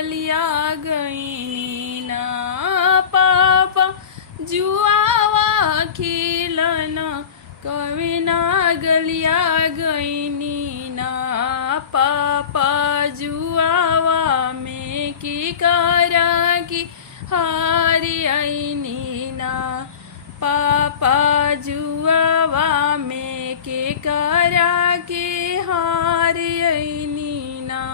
गलिया गईनी ना। पापा जुआवा खेलन कविना गलिया गईनी ना। पापा जुआवा में की करा की हारी आईनी ना। पापा जुआवा में के करा के हार आईनी ना।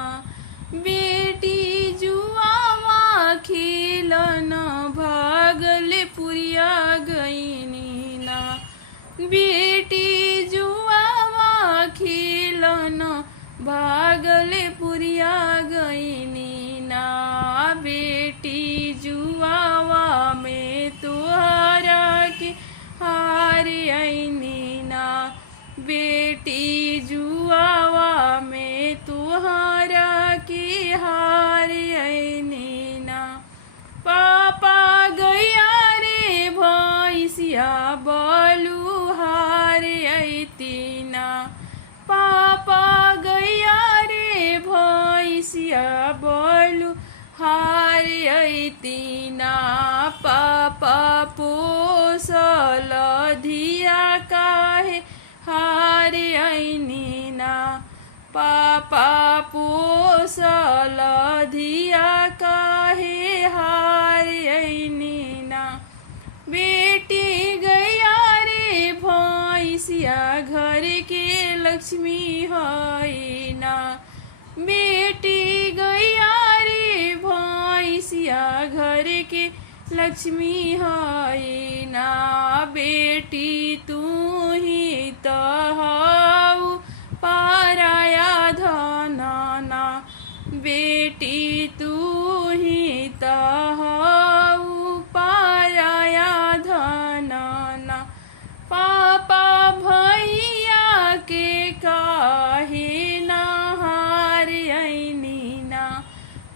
बेटी जुआवा खेलन भागलपुरिया गईनी ना। बेटी जुआवा खेलन भागलपुरिया गईनी ना। बेटी जुआवा में तुहरा के हार आईनी ना। बेटी जुआवा में तुहरा के हार आईनी ना। पापा गया रे भैंसिया बलुहार आईती ना। पापा गया रे भैंसिया बलुहार आईती ना। पापा पोसल धिया काहे हार आईनी ना। पापा पोसल धिया काहे हार आईनी ना। बेटी गया रे भैंसिया घर के लक्ष्मी है ना। बेटी गया रे भैंसिया घर के लक्ष्मी है ना। बेटी तू ही तो हऊ पराया धन ना। बेटी तू ही तो हऊ पराया धन ना। पापा भैया के काहे ना हार आईनी ना।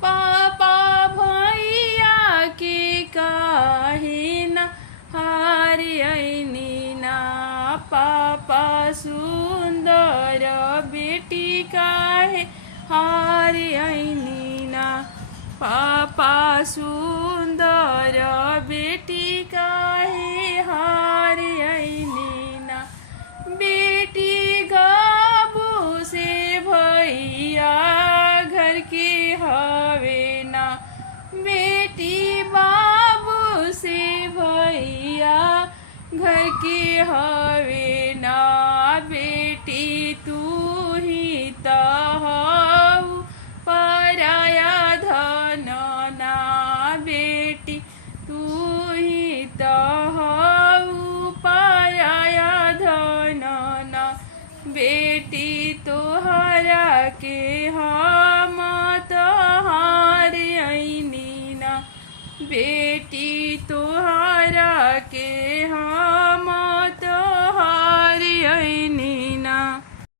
पापा भैया के काहे ना हार आईनी ना। पापा सुंदर बेटी काहे हार आईनी ना। पापा सुंदर बेटी काहे हार आईनी ना। बेटी गाबू से भैया घर के हवे ना। बेटी बाबू से भैया घर के हवे ना। बेटी तू ही तो हऊ पराया धन ना। बेटी तू ही तो हऊ पराया धन ना। बेटी तोहरा के हम तो हार आईनी ना। बेटी तोहरा के हम